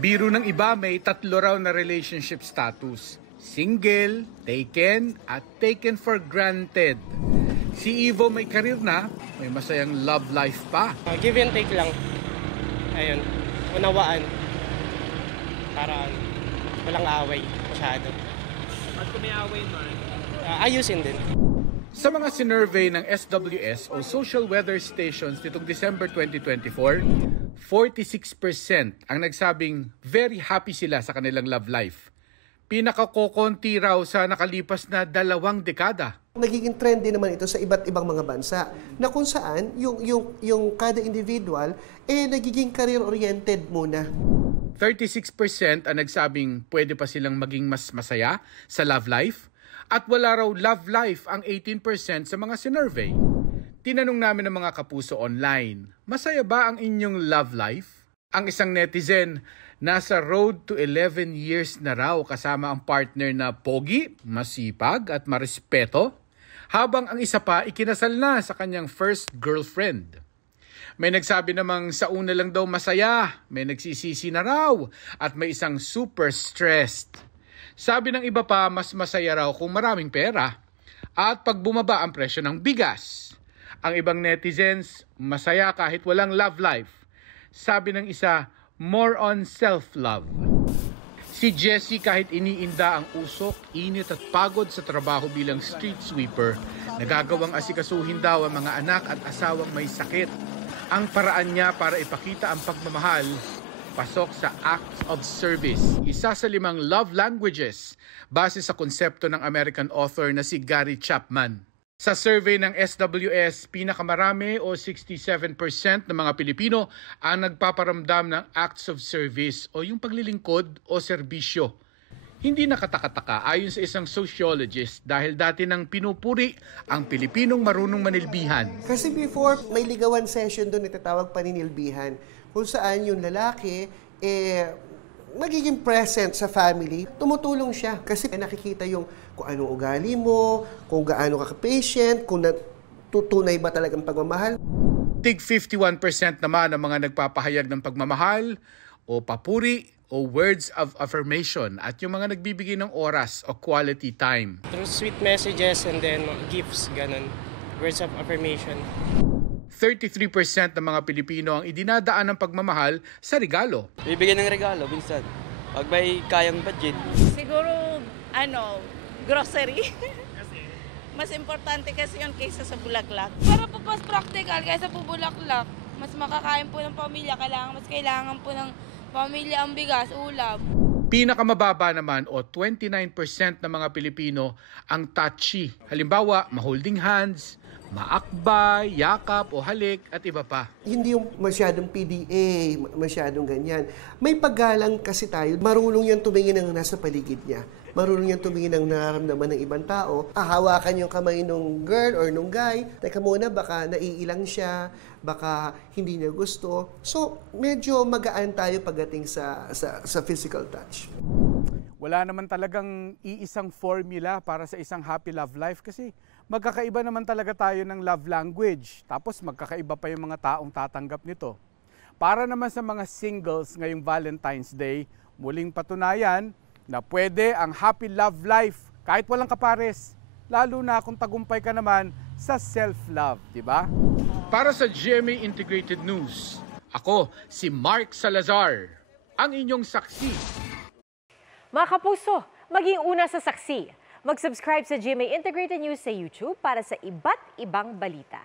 Biro ng iba may 3 raw na relationship status. Single, taken, at taken for granted. Si Ivo may karir na, may masayang love life pa. Give and take lang. Ayun, unawaan. Para walang away masyado. At kung may away man, ayusin din. Sa mga sinurvey ng SWS o Social Weather Stations nitong December 2024, 46% ang nagsabing very happy sila sa kanilang love life. Pinakakokonti raw sa nakalipas na 2 dekada. Nagiging trend din naman ito sa iba't ibang mga bansa na kung saan yung kada individual nagiging career-oriented muna. 36% ang nagsabing pwede pa silang maging mas masaya sa love life at wala raw love life ang 18% sa mga sinurvey. Tinanong namin ng mga kapuso online, masaya ba ang inyong love life? Ang isang netizen, nasa road to 11 years na raw kasama ang partner na pogi, masipag at marespeto, habang ang isa pa ikinasal na sa kanyang first girlfriend. May nagsabi namang sa una lang daw masaya, may nagsisisi na raw, at may isang super stressed. Sabi ng iba pa, mas masaya raw kung maraming pera at pag bumaba ang presyo ng bigas. Ang ibang netizens, masaya kahit walang love life. Sabi ng isa, more on self-love. Si Jessie kahit iniinda ang usok, init at pagod sa trabaho bilang street sweeper, nagagawang asikasuhin daw ang mga anak at asawang may sakit. Ang paraan niya para ipakita ang pagmamahal, pasok sa acts of service, isa sa 5 love languages base sa konsepto ng American author na si Gary Chapman. Sa survey ng SWS, pinakamarami o 67% ng mga Pilipino ang nagpaparamdam ng acts of service o yung paglilingkod o serbisyo. Hindi nakataka-taka ayon sa isang sociologist dahil dati nang pinupuri ang Pilipinong marunong manilbihan. Kasi before, may ligawan session doon itatawag paninilbihan kung saan yung lalaki magiging present sa family, tumutulong siya. Kasi nakikita yung kung anong ugali mo, kung gaano ka patient, kung tutunay ba talagang pagmamahal. Tig 51% naman ang mga nagpapahayag ng pagmamahal o papuri o words of affirmation at yung mga nagbibigay ng oras o quality time. Through sweet messages and then gifts, ganun. Words of affirmation. 33% ng mga Pilipino ang idinadaan ng pagmamahal sa regalo. Bibigyan ng regalo, minsan. Pag may kayang budget. Siguro, grocery. Mas importante kasi yun kaysa sa bulaklak. Para po mas practical kaysa po bulaklak. Mas makakain po ng pamilya. Mas kailangan po ng pamilya ang bigas, ulam. Pinakamababa naman o 29% ng mga Pilipino ang touchy. Halimbawa, ma-holding hands, maakbay, yakap o halik at iba pa. Hindi yung masyadong PDA, masyadong ganyan. May paggalang kasi tayo, marunong yan tumingin ng nasa paligid niya. Marunong yan tumingin ng nararamdaman ng ibang tao. Hawakan yung kamay nung girl or nung guy. Teka muna, baka naiilang siya, baka hindi niya gusto. So, medyo magaan tayo pagdating sa physical touch. Wala naman talagang iisang formula para sa isang happy love life kasi magkakaiba naman talaga tayo ng love language. Tapos magkakaiba pa yung mga taong tatanggap nito. Para naman sa mga singles ngayong Valentine's Day, muling patunayan na pwede ang happy love life kahit walang kapares. Lalo na kung tagumpay ka naman sa self-love, di ba? Para sa GMA Integrated News, ako si Mark Salazar, ang inyong saksi. Mga kapuso, maging una sa saksi. Mag-subscribe sa GMA Integrated News sa YouTube para sa iba't ibang balita.